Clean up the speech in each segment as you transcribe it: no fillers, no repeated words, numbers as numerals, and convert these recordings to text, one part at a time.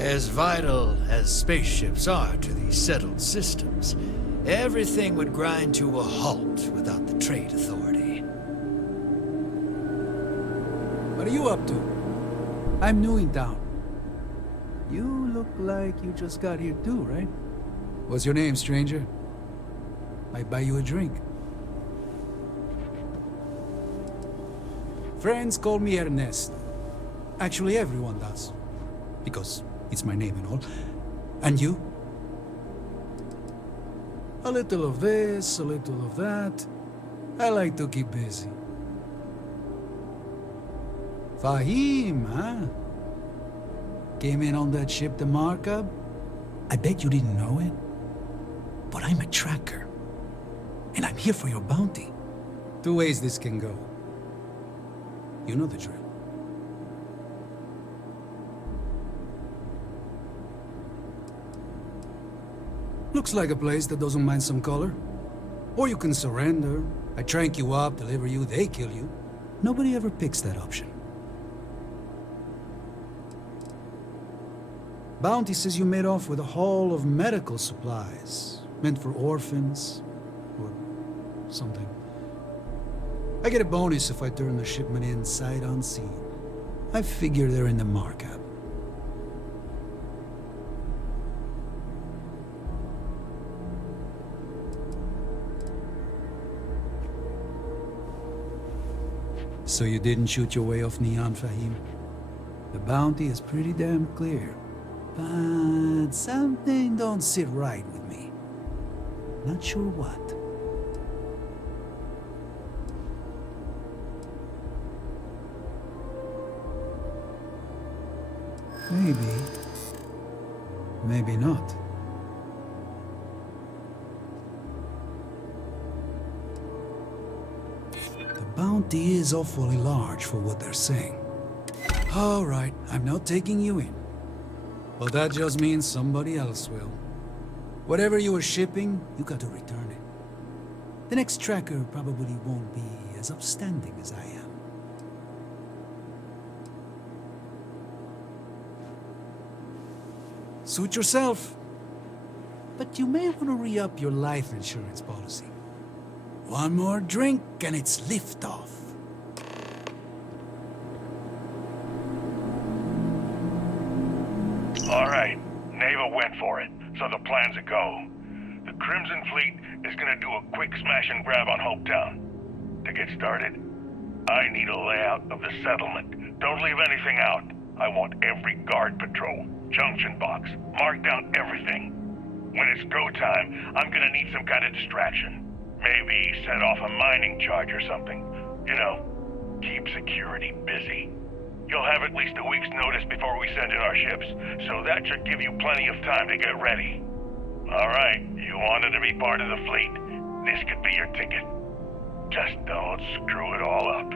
As vital as spaceships are to these settled systems, everything would grind to a halt without the Trade Authority. What are you up to? I'm new in town. You look like you just got here too, right? What's your name, stranger? Might buy you a drink. Friends call me Ernest. Actually, everyone does. Because it's my name and all. And you? A little of this, a little of that. I like to keep busy. Fahim, huh? Came in on that ship to Markup? I bet you didn't know it. But I'm a tracker. And I'm here for your bounty. Two ways this can go. You know the drill. Looks like a place that doesn't mind some color. Or you can surrender. I trank you up, deliver you, they kill you. Nobody ever picks that option. Bounty says you made off with a haul of medical supplies, meant for orphans, or something. I get a bonus if I turn the shipment in sight unseen. I figure they're in the markup. So you didn't shoot your way off Neon, Fahim? The bounty is pretty damn clear. But something don't sit right with me. Not sure what. Maybe. Maybe not. The bounty is awfully large for what they're saying. All right, I'm not taking you in. But that just means somebody else will. Whatever you were shipping, you got to return it. The next tracker probably won't be as upstanding as I am. Suit yourself. But you may want to re-up your life insurance policy. One more drink and it's liftoff. All right, Neva went for it, so the plan's a go. The Crimson Fleet is gonna do a quick smash and grab on Hopetown. To get started, I need a layout of the settlement. Don't leave anything out. I want every guard patrol, junction box, mark down everything. When it's go time, I'm gonna need some kind of distraction. Maybe set off a mining charge or something. You know, keep security busy. You'll have at least a week's notice before we send in our ships, so that should give you plenty of time to get ready. All right, you wanted to be part of the fleet. This could be your ticket. Just don't screw it all up.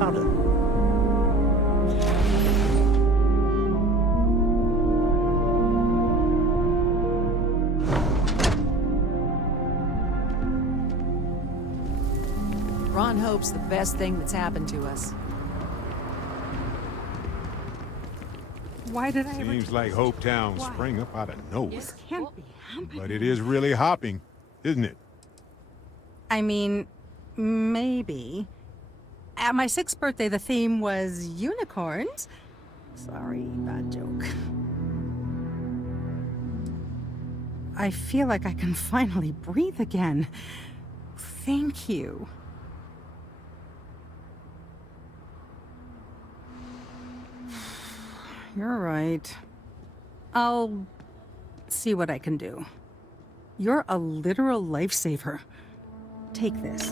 Powder. Ron Hope's the best thing that's happened to us. Why did I ever... Seems like Hopetown Why? sprang up out of nowhere. This can't be happening. But it is really hopping, isn't it? I mean, maybe. At my 6th birthday, the theme was unicorns. Sorry, bad joke. I feel like I can finally breathe again. Thank you. You're right. I'll see what I can do. You're a literal lifesaver. Take this.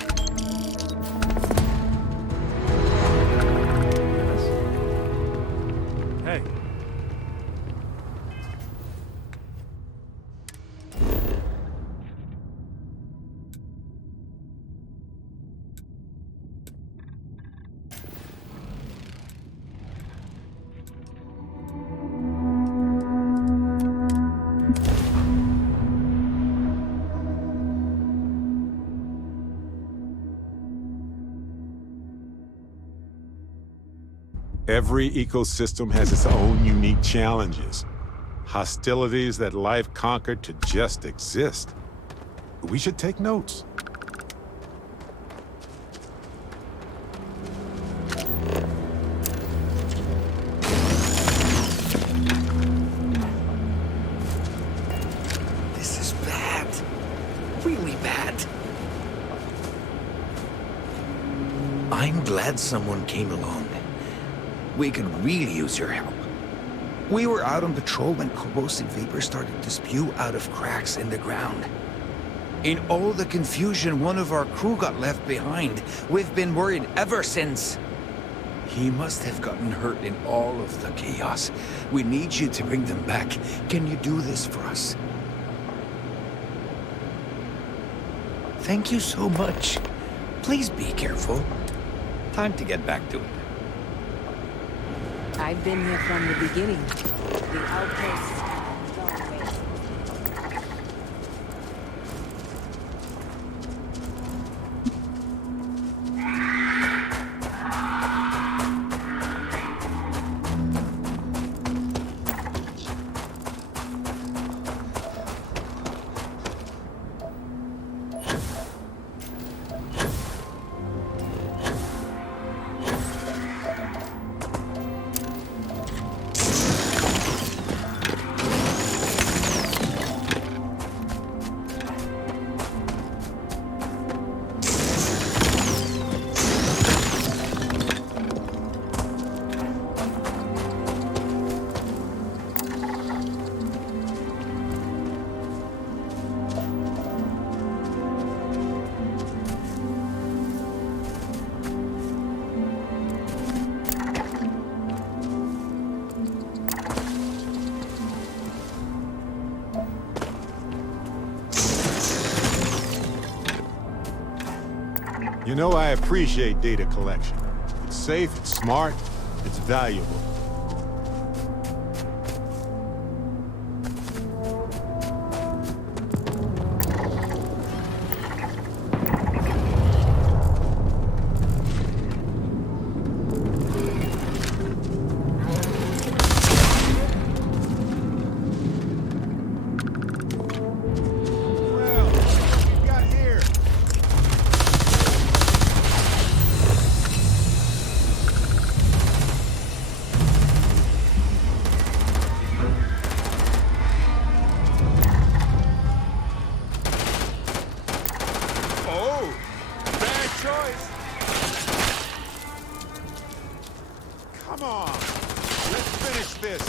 Hey. Every ecosystem has its own unique challenges. Hostilities that life conquered to just exist. We should take notes. This is bad. Really bad. I'm glad someone came along. We could really use your help. We were out on patrol when corrosive vapor started to spew out of cracks in the ground. In all the confusion, one of our crew got left behind. We've been worried ever since. He must have gotten hurt in all of the chaos. We need you to bring them back. Can you do this for us? Thank you so much. Please be careful. Time to get back to it. I've been here from the beginning. The outposts don't wait. You know, I appreciate data collection. It's safe, it's smart, it's valuable. Well, what you got here? Oh, bad choice. Come on, let's finish this.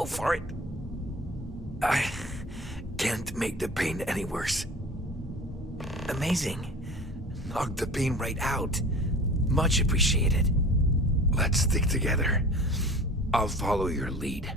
go for it. I can't make the pain any worse. Amazing. Knocked the pain right out. Much appreciated. Let's stick together. I'll follow your lead.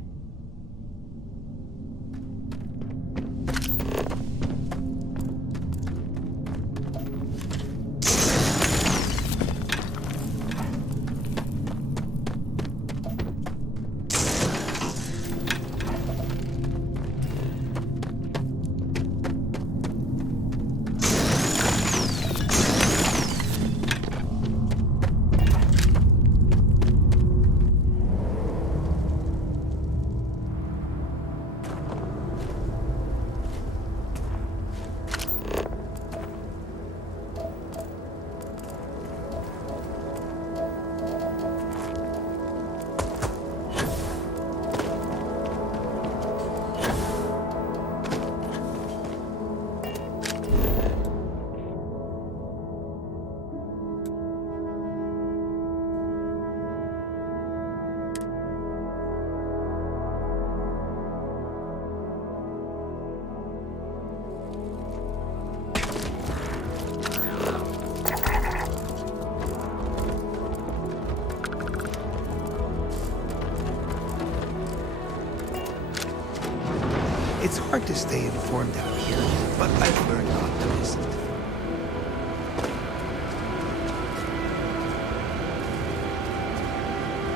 It's hard to stay informed out here, but I've learned not to listen.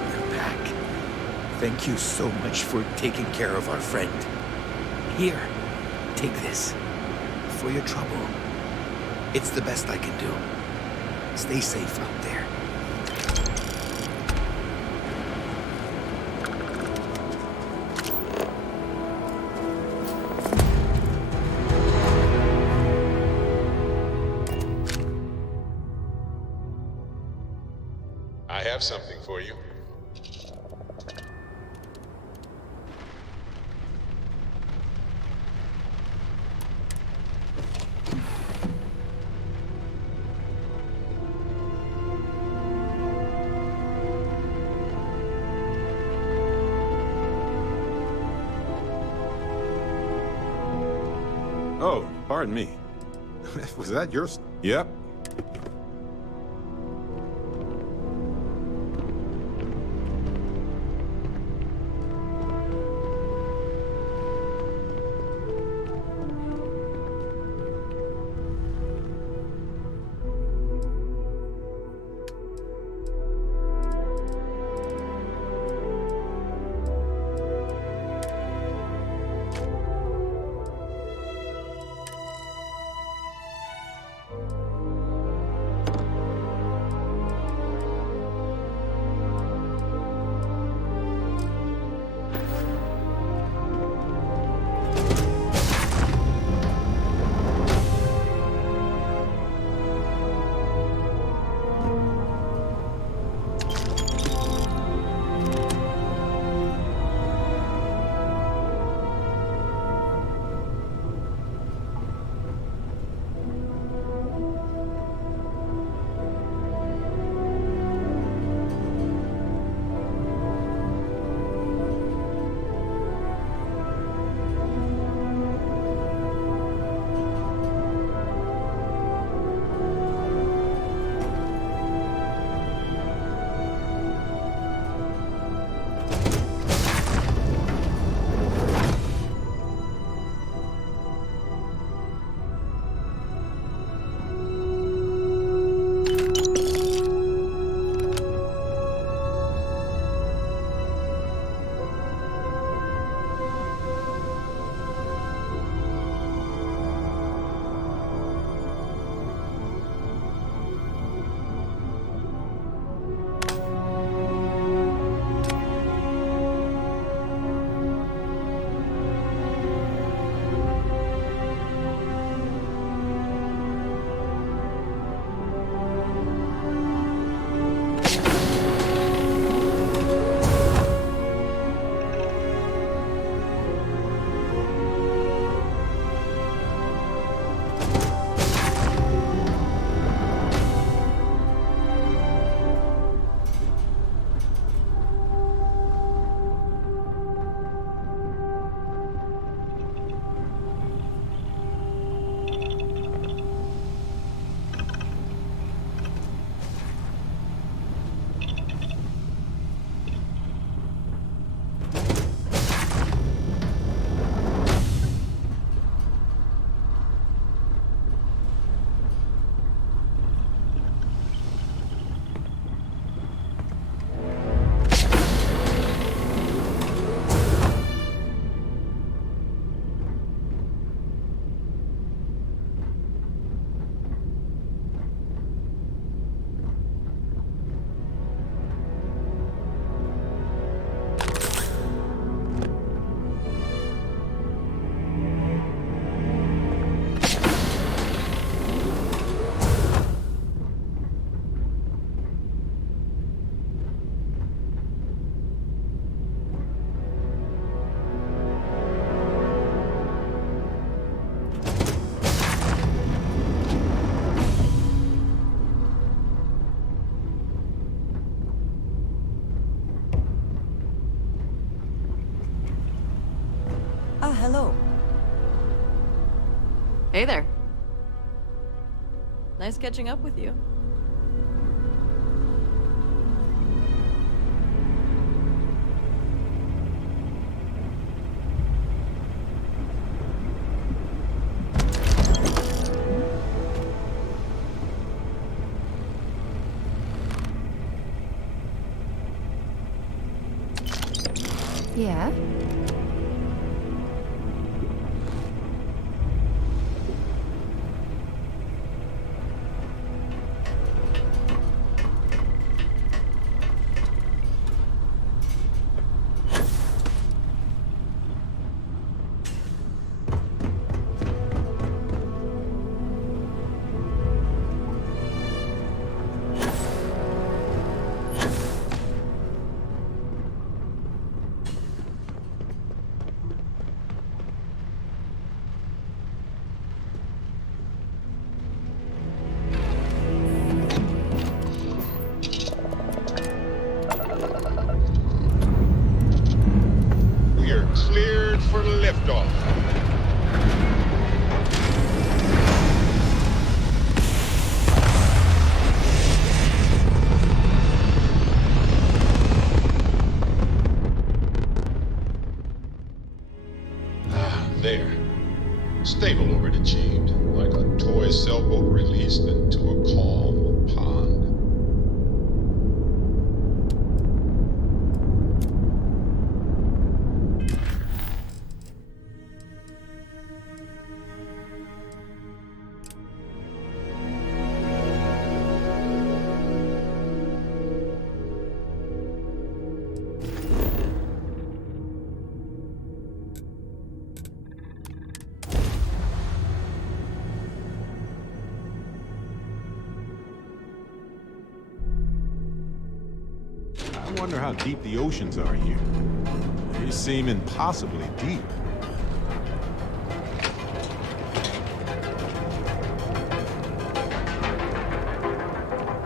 You're back. Thank you so much for taking care of our friend. Here, take this. For your trouble. It's the best I can do. Stay safe out there. I have something for you. Oh, pardon me. Was that yours? Yep. Ah, hello. Hey there. Nice catching up with you. Yeah? We are cleared for liftoff. There. Stable orbit achieved, like a toy sailboat released into a calm pond. I wonder how deep the oceans are here. They seem impossibly deep.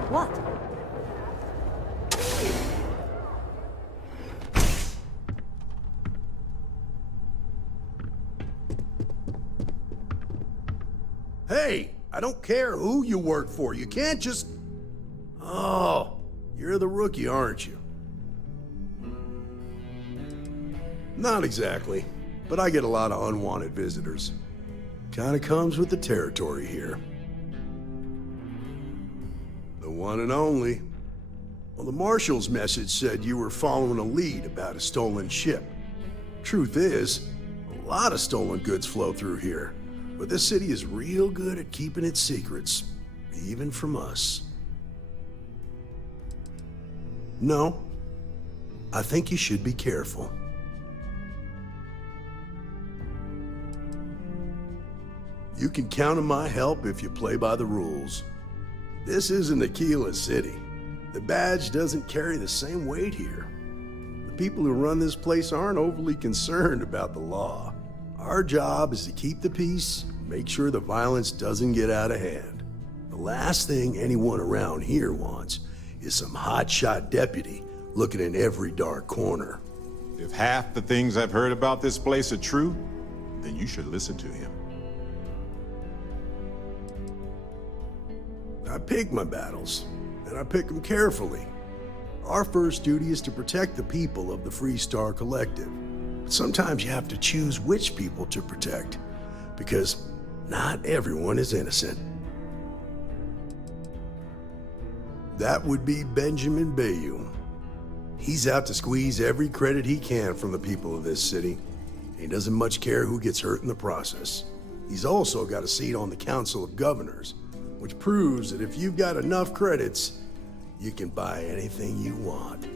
What? Hey, I don't care who you work for. You can't just... Oh, you're the rookie, aren't you? Not exactly, but I get a lot of unwanted visitors. Kinda comes with the territory here. The one and only. Well, the Marshal's message said you were following a lead about a stolen ship. Truth is, a lot of stolen goods flow through here, but this city is real good at keeping its secrets, even from us. No, I think you should be careful. You can count on my help if you play by the rules. This isn't Aquila City. The badge doesn't carry the same weight here. The people who run this place aren't overly concerned about the law. Our job is to keep the peace, make sure the violence doesn't get out of hand. The last thing anyone around here wants is some hotshot deputy looking in every dark corner. If half the things I've heard about this place are true, then you should listen to him. I pick my battles, and I pick them carefully. Our first duty is to protect the people of the Free Star Collective. But sometimes you have to choose which people to protect, because not everyone is innocent. That would be Benjamin Bayou. He's out to squeeze every credit he can from the people of this city. He doesn't much care who gets hurt in the process. He's also got a seat on the Council of Governors, which proves that if you've got enough credits, you can buy anything you want.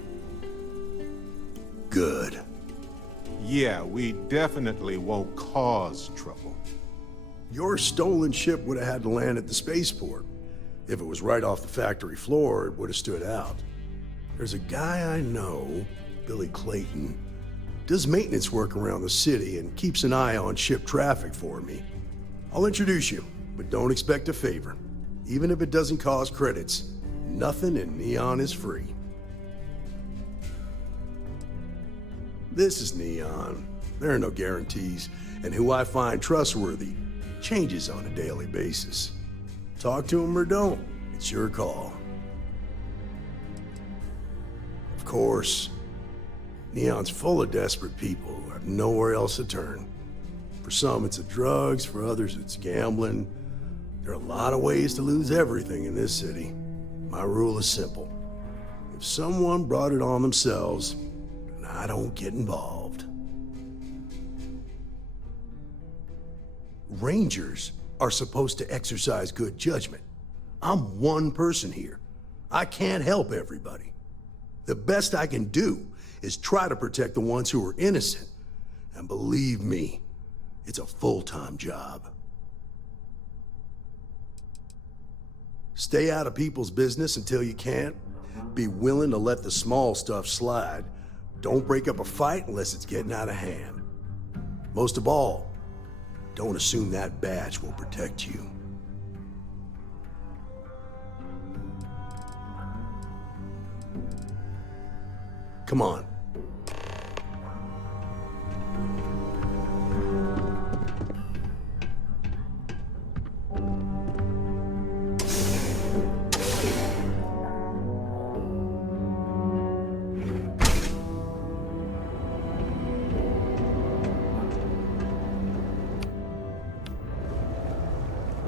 Good. Yeah, we definitely won't cause trouble. Your stolen ship would have had to land at the spaceport. If it was right off the factory floor, it would have stood out. There's a guy I know, Billy Clayton, does maintenance work around the city and keeps an eye on ship traffic for me. I'll introduce you, but don't expect a favor. Even if it doesn't cause credits, nothing in Neon is free. This is Neon. There are no guarantees, and who I find trustworthy changes on a daily basis. Talk to him or don't, it's your call. Of course, Neon's full of desperate people who have nowhere else to turn. For some, it's the drugs, for others, it's gambling. There are a lot of ways to lose everything in this city. My rule is simple. If someone brought it on themselves, then I don't get involved. Rangers are supposed to exercise good judgment. I'm one person here. I can't help everybody. The best I can do is try to protect the ones who are innocent. And believe me, it's a full-time job. Stay out of people's business until you can. Be willing to let the small stuff slide. Don't break up a fight unless it's getting out of hand. Most of all, don't assume that badge will protect you. Come on.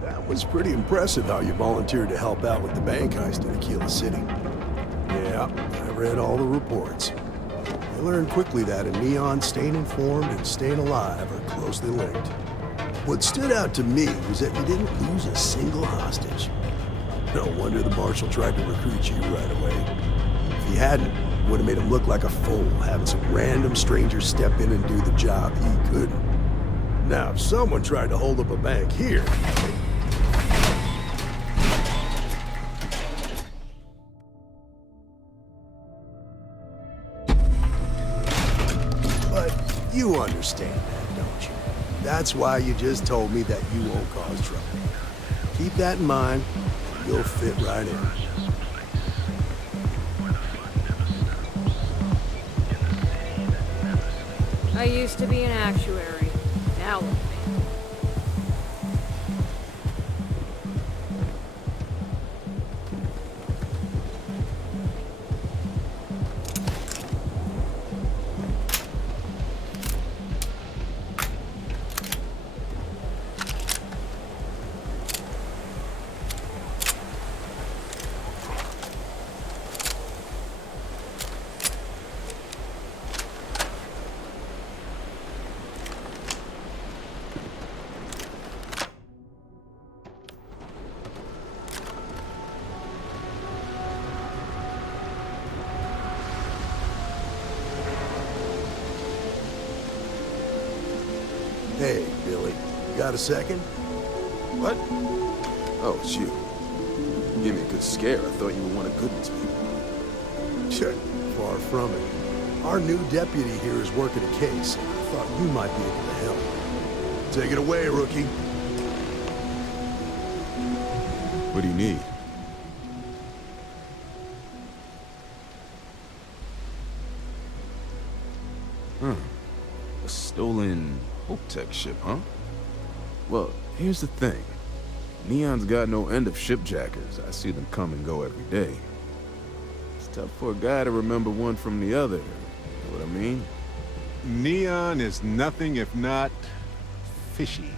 That was pretty impressive how you volunteered to help out with the bank heist in Aquila City. Yeah, I read all the reports. I learned quickly that a Neon staying informed and staying alive are closely linked. What stood out to me was that you didn't lose a single hostage. No wonder the marshal tried to recruit you right away. If he hadn't, it would have made him look like a fool, having some random stranger step in and do the job he couldn't. Now, if someone tried to hold up a bank here, you understand that, don't you? That's why you just told me that you won't cause trouble. Keep that in mind, you'll fit right in. I used to be an actuary. Now look at me. Hey, Billy, got a second? What? Oh, it's you. You gave me a good scare. I thought you were one of Goodman's people. Sure, far from it. Our new deputy here is working a case, and I thought you might be able to help. Take it away, rookie. What do you need? A stolen Hope Tech ship, huh? Well, here's the thing. Neon's got no end of shipjackers. I see them come and go every day. It's tough for a guy to remember one from the other. You know what I mean? Neon is nothing if not fishy.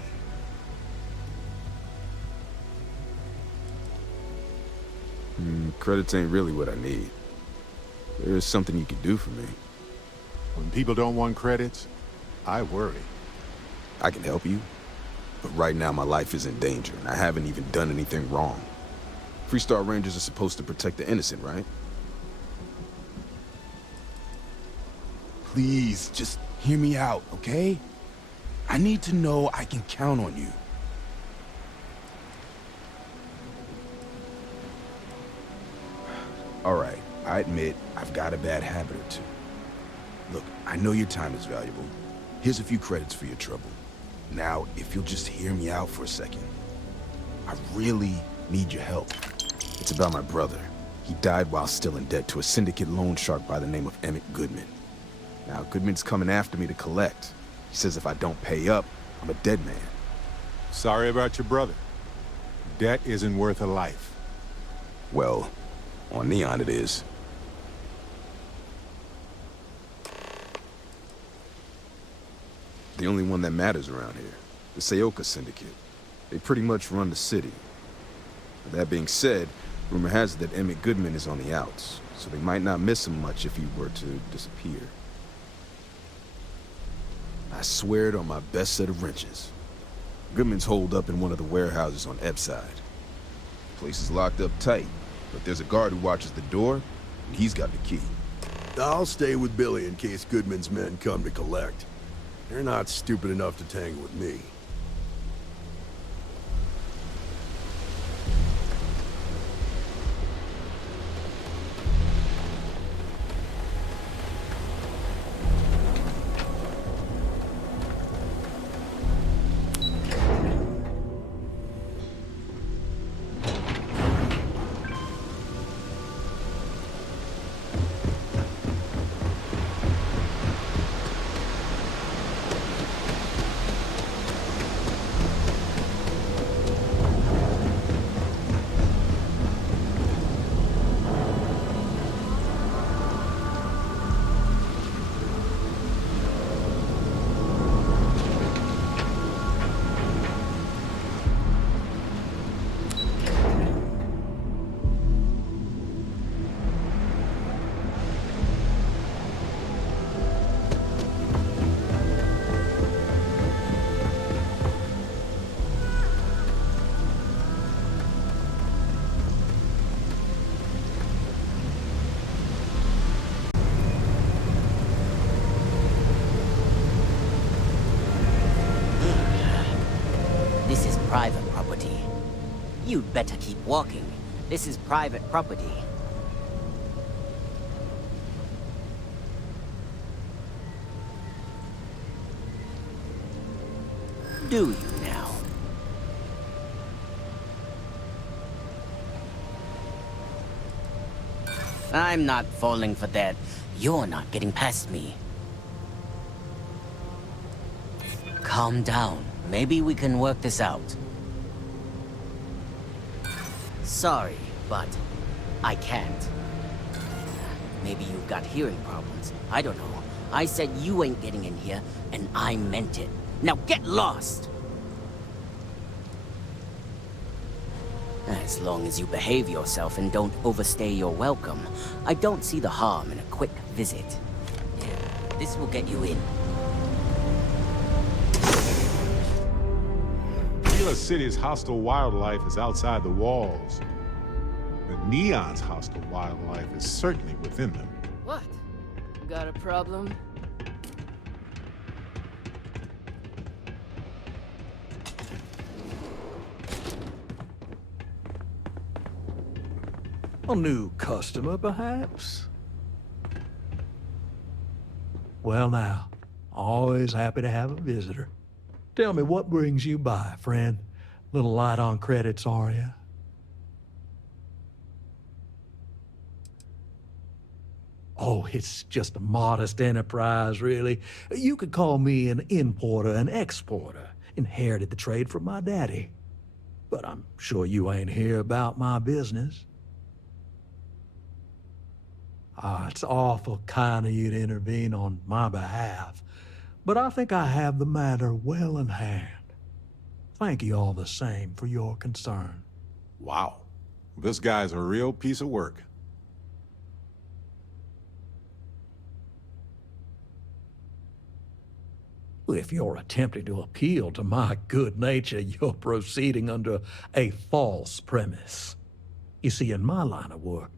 Credits ain't really what I need. There's something you could do for me. When people don't want credits, I worry. I can help you, but right now my life is in danger, and I haven't even done anything wrong. Freestar Rangers are supposed to protect the innocent, right? Please, just hear me out, okay? I need to know I can count on you. All right, I admit I've got a bad habit or two. Look, I know your time is valuable. Here's a few credits for your trouble. Now, if you'll just hear me out for a second. I really need your help. It's about my brother. He died while still in debt to a syndicate loan shark by the name of Emmett Goodman. Now, Goodman's coming after me to collect. He says if I don't pay up, I'm a dead man. Sorry about your brother. Debt isn't worth a life. Well, on Neon it is. The only one that matters around here. The Seoka Syndicate. They pretty much run the city. But that being said, rumor has it that Emmett Goodman is on the outs, so they might not miss him much if he were to disappear. I swear it on my best set of wrenches. Goodman's holed up in one of the warehouses on Epside. The place is locked up tight, but there's a guard who watches the door, and he's got the key. I'll stay with Billy in case Goodman's men come to collect. They're not stupid enough to tangle with me. This is private property. You'd better keep walking. This is private property. Do you now? I'm not falling for that. You're not getting past me. Calm down. Maybe we can work this out. Sorry, but I can't. Maybe you've got hearing problems. I don't know. I said you ain't getting in here, and I meant it. Now get lost! As long as you behave yourself and don't overstay your welcome, I don't see the harm in a quick visit. Yeah, this will get you in. Tequila City's hostile wildlife is outside the walls. But Neon's hostile wildlife is certainly within them. What? Got a problem? A new customer, perhaps? Well now, always happy to have a visitor. Tell me, what brings you by, friend? Little light on credits, are you? Oh, it's just a modest enterprise, really. You could call me an importer and exporter. Inherited the trade from my daddy. But I'm sure you ain't here about my business. It's awful kind of you to intervene on my behalf, but I think I have the matter well in hand. Thank you all the same for your concern. Wow. This guy's a real piece of work. If you're attempting to appeal to my good nature, you're proceeding under a false premise. You see, in my line of work,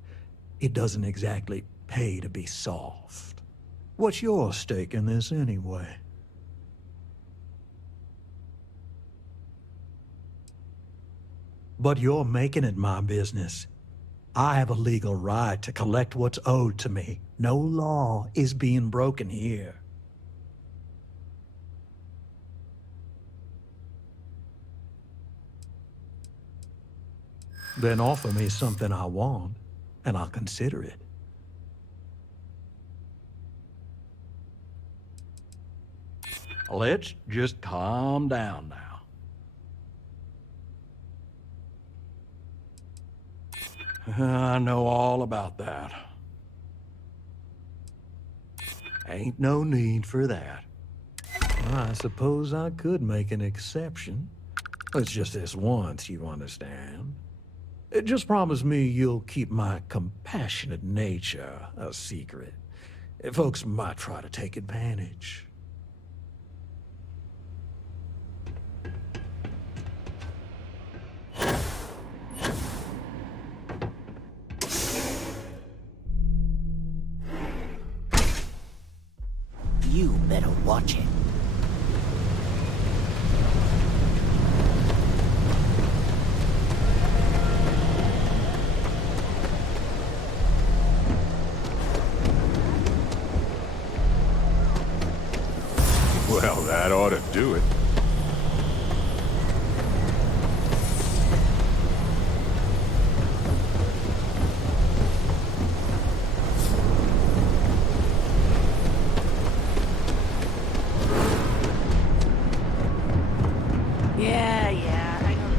it doesn't exactly pay to be soft. What's your stake in this anyway? But you're making it my business. I have a legal right to collect what's owed to me. No law is being broken here. Then offer me something I want, and I'll consider it. let's just calm down now. I know all about that. Ain't no need for that. I suppose I could make an exception. It's just this once, you understand. Just promise me you'll keep my compassionate nature a secret. Folks might try to take advantage. You better watch it. Well, that ought to do it. Yeah, I know.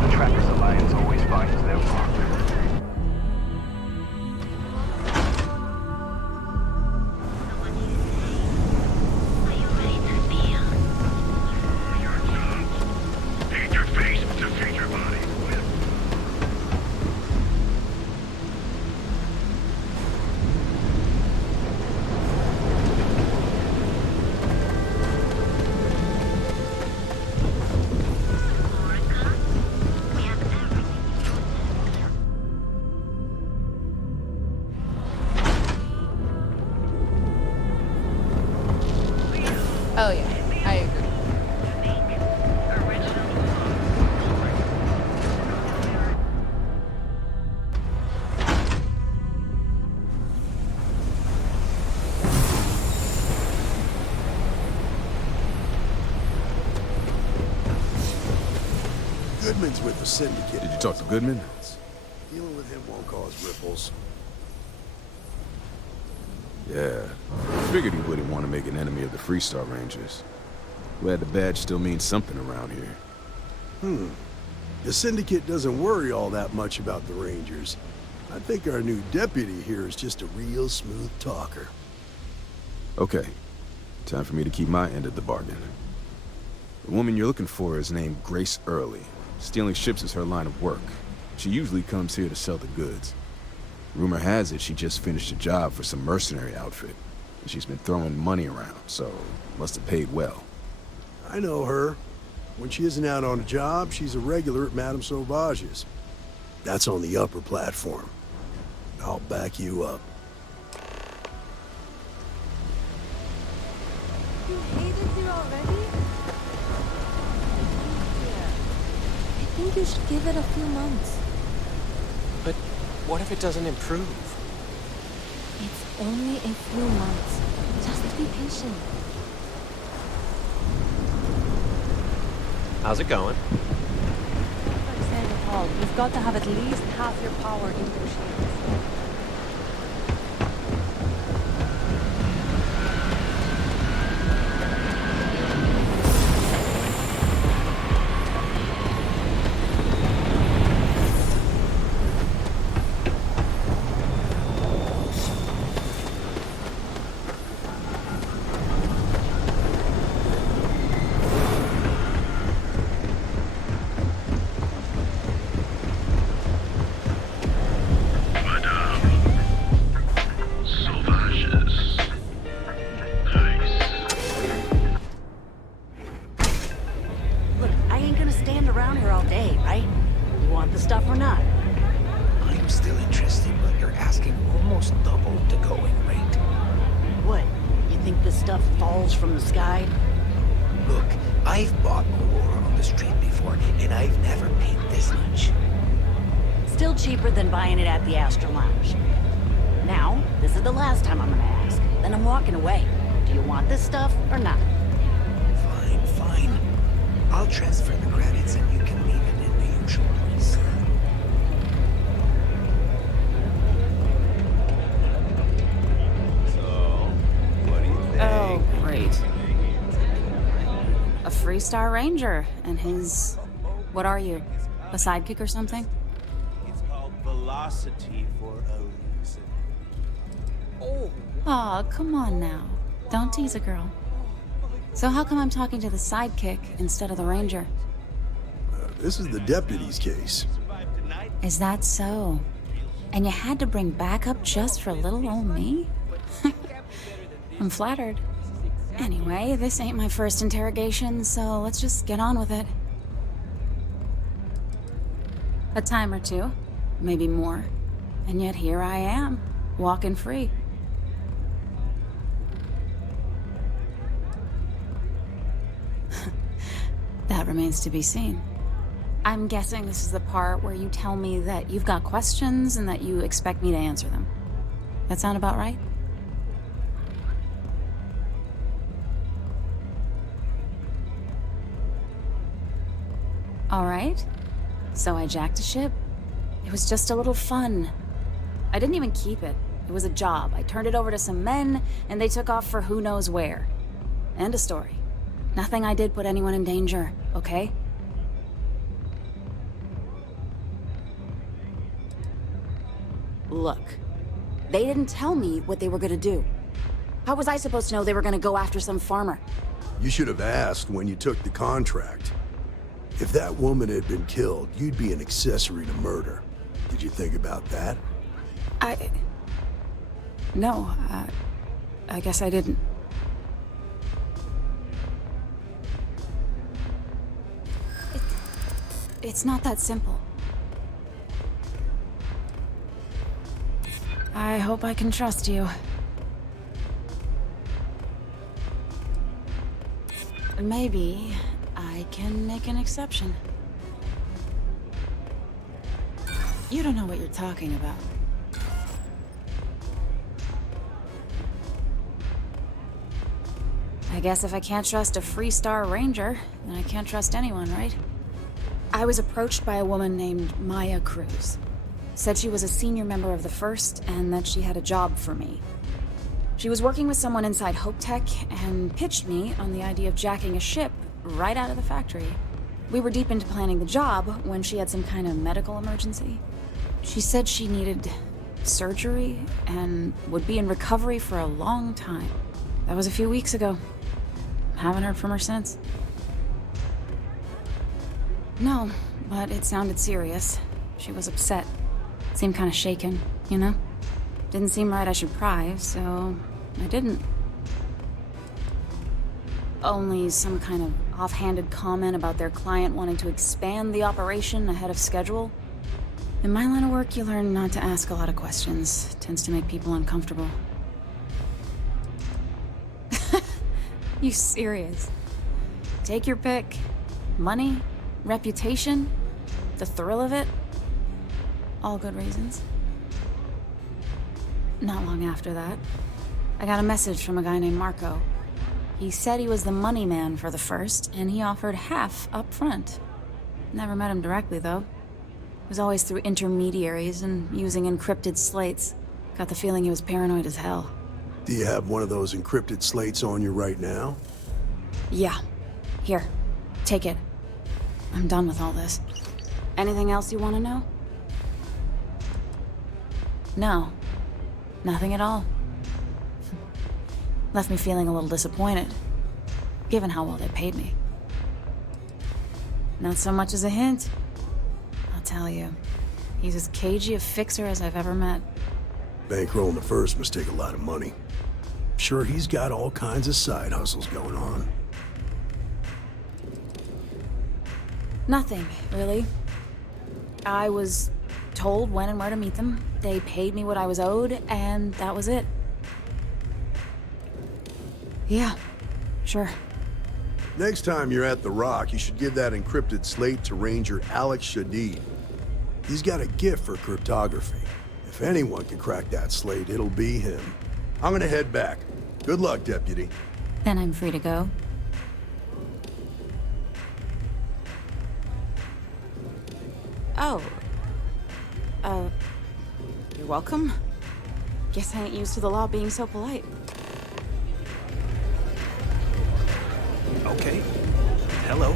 The Trackers Alliance always finds their mark. Feed your face to feed your body. Oh yeah, I agree. Goodman's with the Syndicate. Did you talk to Goodman? Dealing with him won't cause ripples. Yeah. Figured he wouldn't want to make an enemy of the Freestar Rangers. Glad the badge still means something around here. The Syndicate doesn't worry all that much about the Rangers. I think our new deputy here is just a real smooth talker. Okay. Time for me to keep my end of the bargain. The woman you're looking for is named Grace Early. Stealing ships is her line of work. She usually comes here to sell the goods. Rumor has it she just finished a job for some mercenary outfit. And she's been throwing money around, so must have paid well. I know her. When she isn't out on a job, she's a regular at Madame Sauvage's. That's on the upper platform. I'll back you up. You hate it here already? I think you should give it a few months. But what if it doesn't improve? It's only a few months. Just be patient. How's it going? Like saying at all, you've got to have at least half your power in your shields. I'm still interested, but you're asking almost double the going rate. What? You think this stuff falls from the sky? Look, I've bought Aurora on the street before, and I've never paid this much. Still cheaper than buying it at the Astor Lounge. Now, this is the last time I'm gonna ask. then I'm walking away. Do you want this stuff or not? Fine, fine. I'll transfer the credits and you can leave it in the usual place. So, what do you think? Oh, great. A Freestar Ranger and his... What are you? A sidekick or something? It's called velocity for a reason. Oh. Aw, come on now. Don't tease a girl. So how come I'm talking to the sidekick instead of the ranger? This is the deputy's case. Is that so? And you had to bring backup just for little old me? I'm flattered. Anyway, this ain't my first interrogation, so let's just get on with it. A time or two, maybe more. And yet here I am, walking free. That remains to be seen. I'm guessing this is the part where you tell me that you've got questions and that you expect me to answer them. That sound about right? All right. So I jacked a ship. It was just a little fun. I didn't even keep it. It was a job. I turned it over to some men, and they took off for who knows where. End of story. Nothing I did put anyone in danger, okay? Look, they didn't tell me what they were gonna do. How was I supposed to know they were gonna go after some farmer? You should have asked when you took the contract. If that woman had been killed, you'd be an accessory to murder. Did you think about that? No, I guess I didn't. It's not that simple. I hope I can trust you. Maybe I can make an exception. You don't know what you're talking about. I guess if I can't trust a Freestar Ranger, then I can't trust anyone, right? I was approached by a woman named Maya Cruz. Said she was a senior member of the First and that she had a job for me. She was working with someone inside Hope Tech and pitched me on the idea of jacking a ship right out of the factory. We were deep into planning the job when she had some kind of medical emergency. She said she needed surgery and would be in recovery for a long time. That was a few weeks ago. Haven't heard from her since. No, but it sounded serious. She was upset. Seemed kind of shaken, you know? Didn't seem right I should pry, so I didn't. Only some kind of offhanded comment about their client wanting to expand the operation ahead of schedule. In my line of work, you learn not to ask a lot of questions. Tends to make people uncomfortable. You serious? Take your pick. Money, reputation, the thrill of it. All good reasons. Not long after that, I got a message from a guy named Marco. He said he was the money man for the First, and he offered half up front. Never met him directly, though. It was always through intermediaries and using encrypted slates. Got the feeling he was paranoid as hell. Do you have one of those encrypted slates on you right now? Yeah. Here. Take it. I'm done with all this. Anything else you want to know? No. Nothing at all. Left me feeling a little disappointed, given how well they paid me. Not so much as a hint. I'll tell you, he's as cagey a fixer as I've ever met. Bankrolling the First must take a lot of money. Sure, he's got all kinds of side hustles going on. Nothing, really. I was told when and where to meet them. They paid me what I was owed, and that was it. Yeah, sure. Next time you're at the Rock, you should give that encrypted slate to Ranger Alex Shadid. He's got a gift for cryptography. If anyone can crack that slate, it'll be him. I'm gonna head back. Good luck, Deputy. Then I'm free to go. Oh. You're welcome. Guess I ain't used to the law being so polite. Okay. Hello.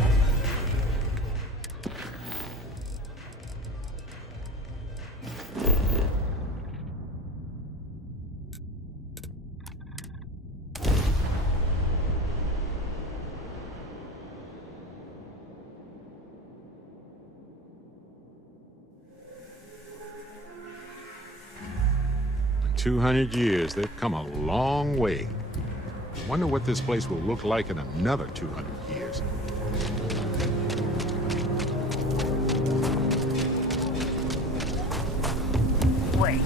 In 200 years, they've come a long way. I wonder what this place will look like in another 200 years. Wait.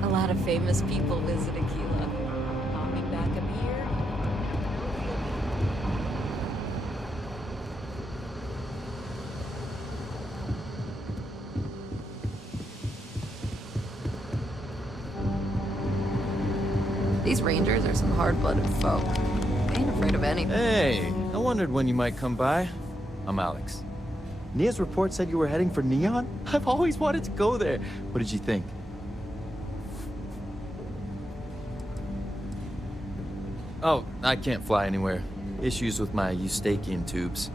A lot of famous people visit Aquila. I'll be back up here. These rangers are some hard-blooded folk. They ain't afraid of anything. Hey, I wondered when you might come by. I'm Alex. Nia's report said you were heading for Neon? I've always wanted to go there. What did you think? Oh, I can't fly anywhere. Issues with my Eustachian tubes.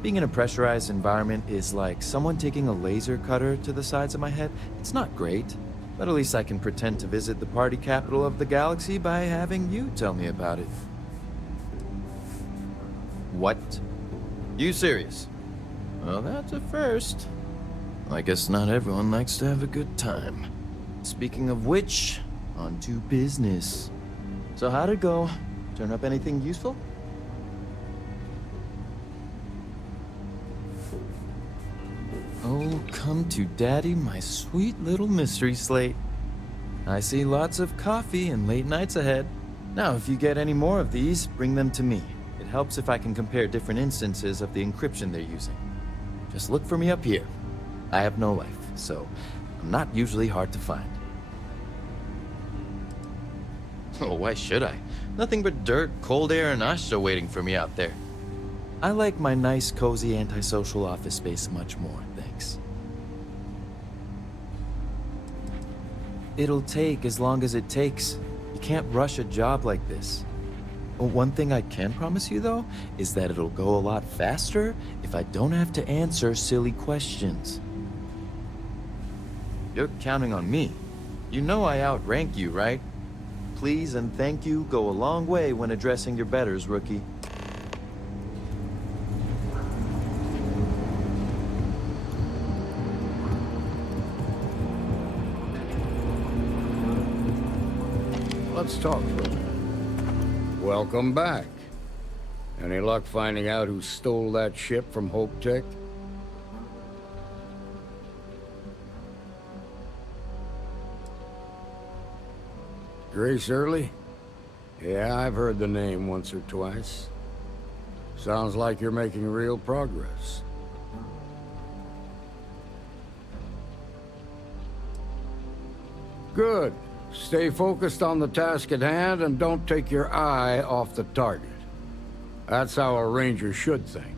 Being in a pressurized environment is like someone taking a laser cutter to the sides of my head. It's not great, but at least I can pretend to visit the party capital of the galaxy by having you tell me about it. What? You serious? Well, that's a first. I guess not everyone likes to have a good time. Speaking of which, on to business. So how'd it go? Turn up anything useful? Oh, come to daddy, my sweet little mystery slate. I see lots of coffee and late nights ahead. Now, if you get any more of these, bring them to me. It helps if I can compare different instances of the encryption they're using. Just look for me up here. I have no life, so I'm not usually hard to find. Oh, why should I? Nothing but dirt, cold air, and Ashta waiting for me out there. I like my nice, cozy, antisocial office space much more, thanks. It'll take as long as it takes. You can't rush a job like this. One thing I can promise you, though, is that it'll go a lot faster if I don't have to answer silly questions. You're counting on me. You know I outrank you, right? Please and thank you go a long way when addressing your betters, rookie. Let's talk for a minute. Welcome back. Any luck finding out who stole that ship from Hope Tech? Grace Early? Yeah, I've heard the name once or twice. Sounds like you're making real progress. Good. Stay focused on the task at hand and don't take your eye off the target. That's how a ranger should think.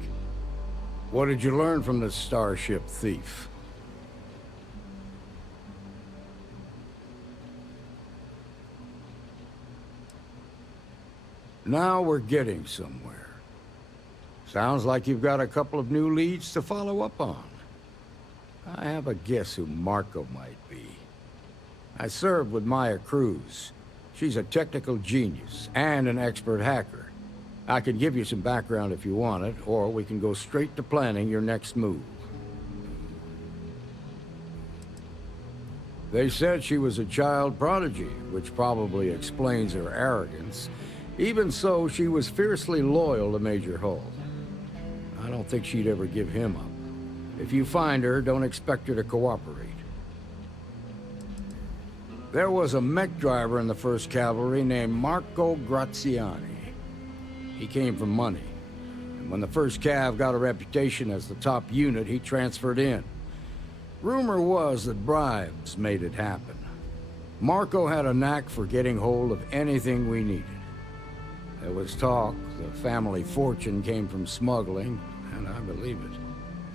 What did you learn from this starship thief? Now we're getting somewhere. Sounds like you've got a couple of new leads to follow up on. I have a guess who Marco might be. I served with Maya Cruz. She's a technical genius and an expert hacker. I can give you some background if you want it, or we can go straight to planning your next move. They said she was a child prodigy, which probably explains her arrogance. Even so, she was fiercely loyal to Major Hull. I don't think she'd ever give him up. If you find her, don't expect her to cooperate. There was a mech driver in the 1st Cavalry named Marco Graziani. He came from money. And when the 1st Cav got a reputation as the top unit, he transferred in. Rumor was that bribes made it happen. Marco had a knack for getting hold of anything we needed. There was talk the family fortune came from smuggling, and I believe it.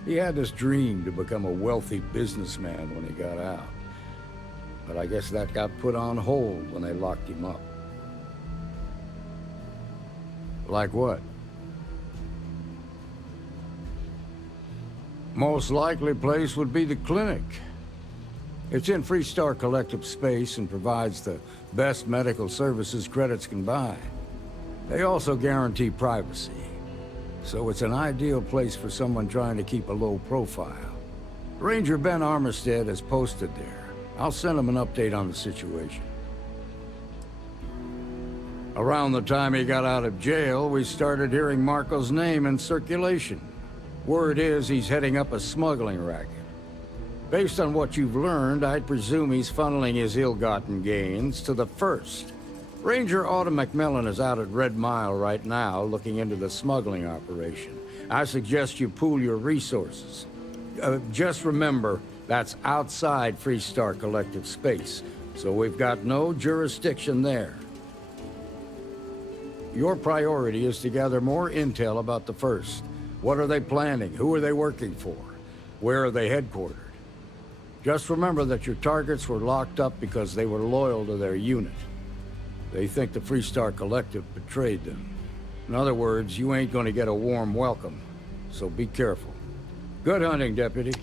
He had this dream to become a wealthy businessman when he got out. But I guess that got put on hold when they locked him up. Like what? Most likely place would be the clinic. It's in Freestar Collective space and provides the best medical services credits can buy. They also guarantee privacy, so it's an ideal place for someone trying to keep a low profile. Ranger Ben Armistead is posted there. I'll send him an update on the situation. Around the time he got out of jail, we started hearing Marco's name in circulation. Word is he's heading up a smuggling racket. Based on what you've learned, I'd presume he's funneling his ill-gotten gains to the 1st. Ranger Autumn McMillan is out at Red Mile right now, looking into the smuggling operation. I suggest you pool your resources. Just remember, that's outside Freestar Collective space, so we've got no jurisdiction there. Your priority is to gather more intel about the 1st. What are they planning? Who are they working for? Where are they headquartered? Just remember that your targets were locked up because they were loyal to their unit. They think the Freestar Collective betrayed them. In other words, you ain't gonna get a warm welcome, so be careful. Good hunting, Deputy.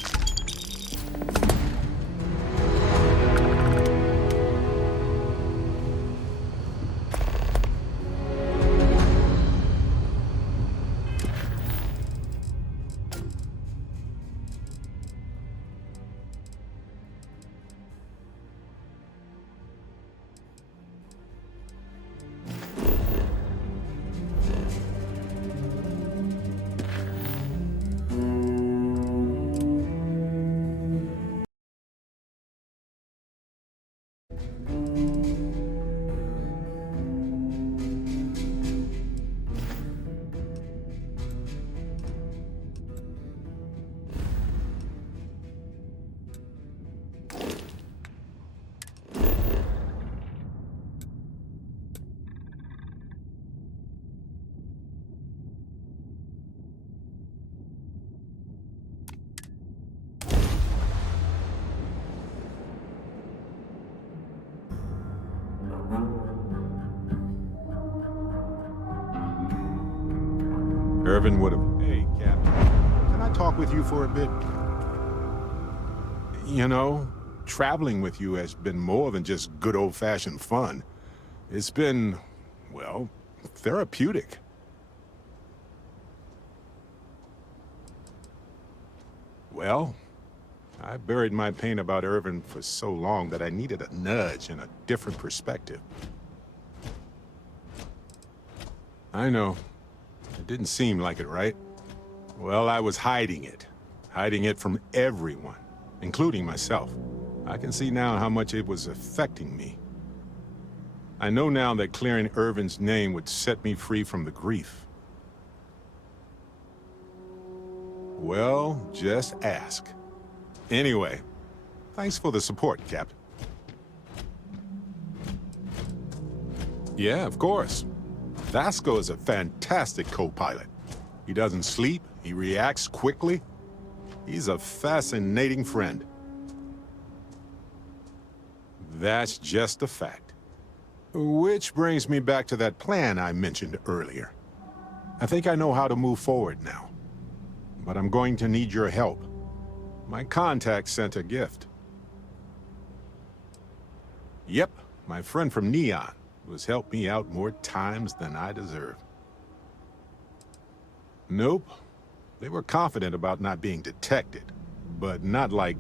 Irvin would have... Hey, Captain. Can I talk with you for a bit? You know, traveling with you has been more than just good old-fashioned fun. It's been, well, therapeutic. Well, I buried my pain about Irvin for so long that I needed a nudge and a different perspective. I know. It didn't seem like it, right? Well, I was hiding it from everyone, including myself. I can see now how much it was affecting me. I know now that clearing Irvin's name would set me free from the grief. Well, just ask. Anyway, thanks for the support, Captain. Yeah, of course. Vasco is a fantastic co-pilot. He doesn't sleep, he reacts quickly. He's a fascinating friend. That's just a fact. Which brings me back to that plan I mentioned earlier. I think I know how to move forward now. But I'm going to need your help. My contact sent a gift. Yep, my friend from Neon, who has helped me out more times than I deserve. Nope. They were confident about not being detected, but not like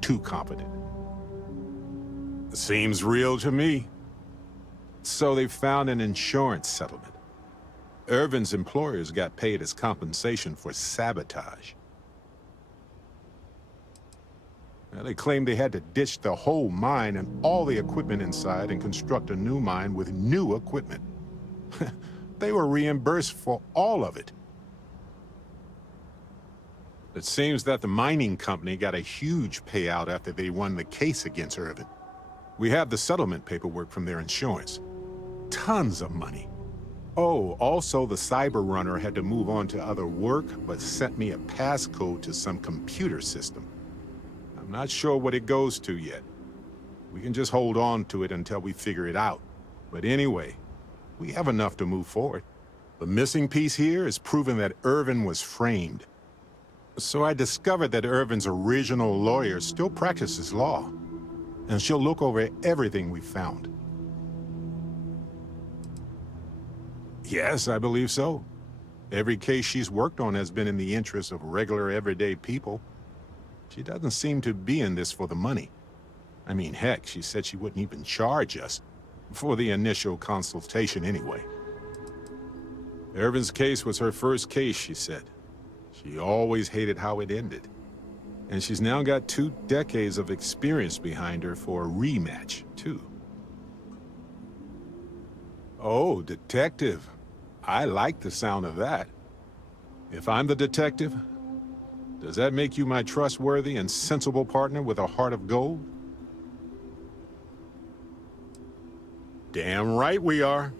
too confident. Seems real to me. So they found an insurance settlement. Irvin's employers got paid as compensation for sabotage. Now, they claimed they had to ditch the whole mine and all the equipment inside and construct a new mine with new equipment. They were reimbursed for all of it. It seems that the mining company got a huge payout after they won the case against Irvin. We have the settlement paperwork from their insurance. Tons of money. Oh, also the cyber runner had to move on to other work, but sent me a passcode to some computer system. I'm not sure what it goes to yet. We can just hold on to it until we figure it out. But anyway, we have enough to move forward. The missing piece here is proving that Irvin was framed. So I discovered that Irvin's original lawyer still practices law, and she'll look over everything we found. Yes, I believe so. Every case she's worked on has been in the interest of regular, everyday people. She doesn't seem to be in this for the money. I mean, heck, she said she wouldn't even charge us for the initial consultation anyway. Irvin's case was her first case, she said. She always hated how it ended. And she's now got 2 decades of experience behind her for a rematch, too. Oh, detective. I like the sound of that. If I'm the detective, does that make you my trustworthy and sensible partner with a heart of gold? Damn right we are.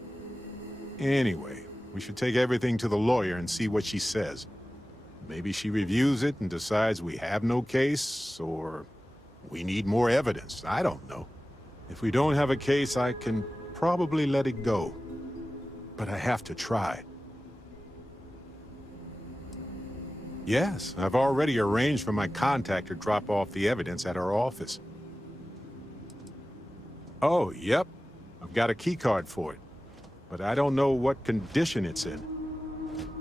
Anyway, we should take everything to the lawyer and see what she says. Maybe she reviews it and decides we have no case, or we need more evidence. I don't know. If we don't have a case, I can probably let it go. But I have to try. Yes, I've already arranged for my contact to drop off the evidence at our office. Oh, yep. I've got a keycard for it. But I don't know what condition it's in.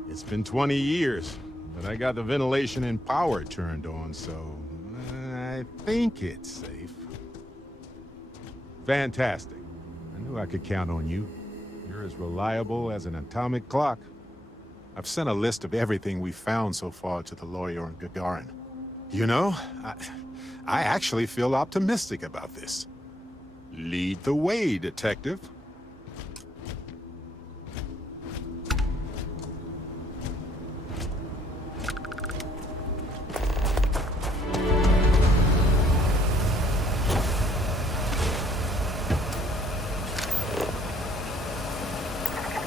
It's been 20 years, but I got the ventilation and power turned on, so I think it's safe. Fantastic. I knew I could count on you. You're as reliable as an atomic clock. I've sent a list of everything we found so far to the lawyer on Gagarin. You know, I actually feel optimistic about this. Lead the way, detective.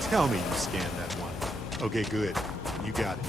Tell me you scanned that one. Okay, good. You got it.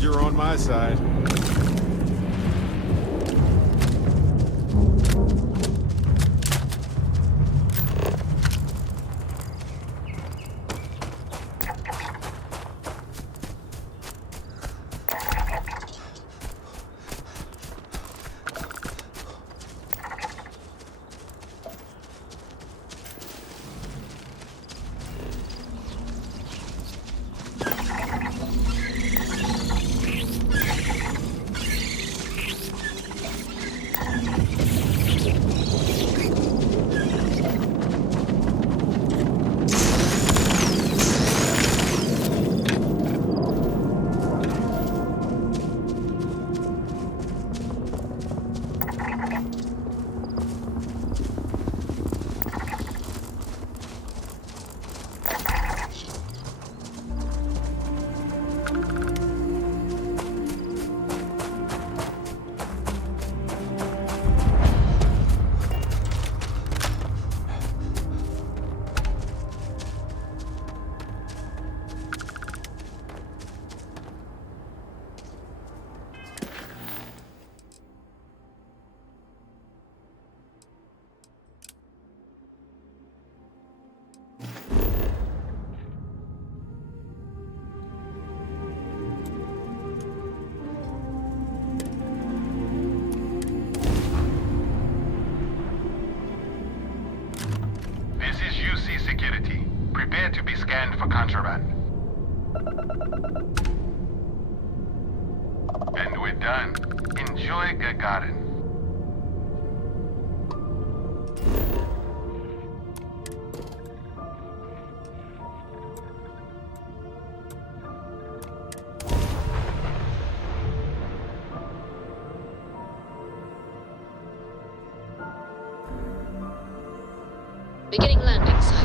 You're on my side. security. Prepare to be scanned for contraband. And we're done. Enjoy Gagarin. Beginning landing cycle.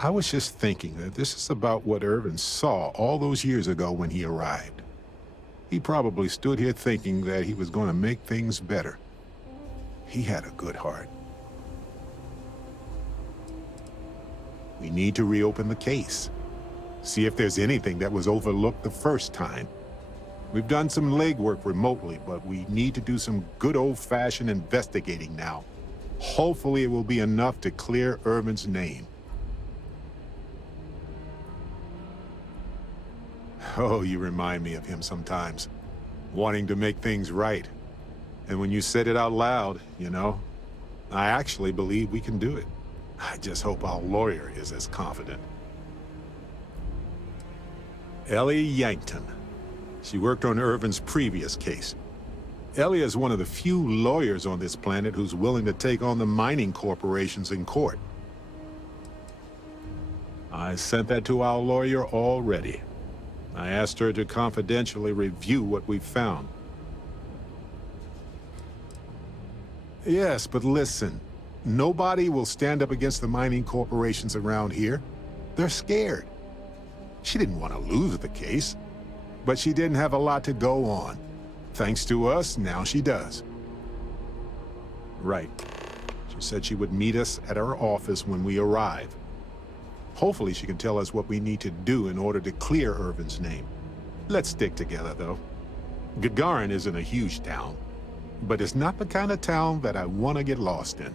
I was just thinking that this is about what Irvin saw all those years ago when he arrived. He probably stood here thinking that he was going to make things better. He had a good heart. We need to reopen the case. See if there's anything that was overlooked the first time. We've done some legwork remotely, but we need to do some good old-fashioned investigating now. Hopefully it will be enough to clear Irvin's name. Oh, you remind me of him sometimes, wanting to make things right. And when you said it out loud, you know, I actually believe we can do it. I just hope our lawyer is as confident. Ellie Yankton. She worked on Irvin's previous case. Ellie is one of the few lawyers on this planet who's willing to take on the mining corporations in court. I sent that to our lawyer already. I asked her to confidentially review what we found. Yes, but listen. Nobody will stand up against the mining corporations around here. They're scared. She didn't want to lose the case, but she didn't have a lot to go on. Thanks to us, now she does. Right. She said she would meet us at our office when we arrive. Hopefully she can tell us what we need to do in order to clear Irvin's name. Let's stick together, though. Gagarin isn't a huge town, but it's not the kind of town that I want to get lost in.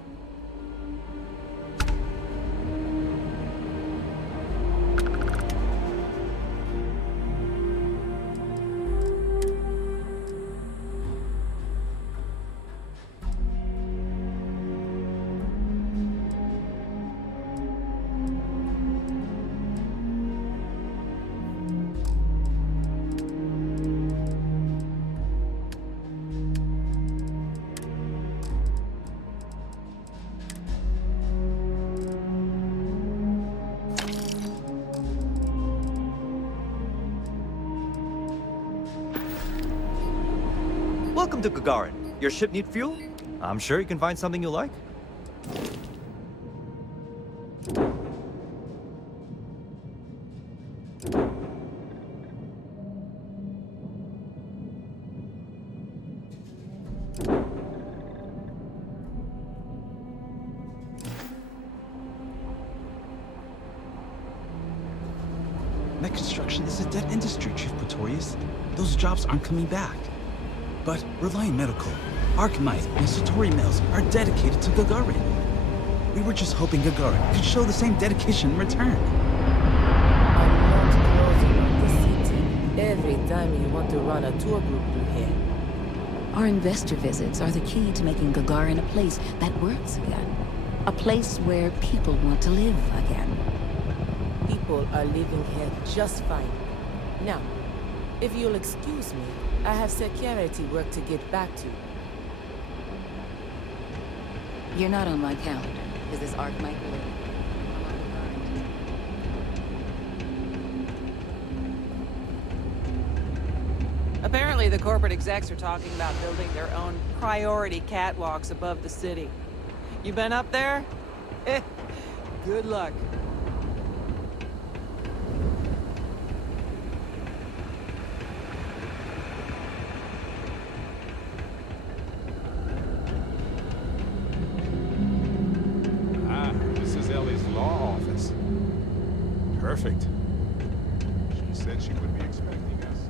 Welcome to Gagarin. Your ship need fuel? I'm sure you can find something you like. Net construction is a dead industry, Chief Pretorius. Those jobs aren't coming back. But Reliant Medical, Arcanite, and Satori Mills are dedicated to Gagarin. We were just hoping Gagarin could show the same dedication in return. I'm not closing on the city every time you want to run a tour group through here. Our investor visits are the key to making Gagarin a place that works again. A place where people want to live again. People are living here just fine. Now, if you'll excuse me, I have security work to get back to. You're not on my calendar. Is this Arc microwave? Apparently, the corporate execs are talking about building their own priority catwalks above the city. You been up there? Good luck. This is Ellie's law office. Perfect. She's said she would be expecting us.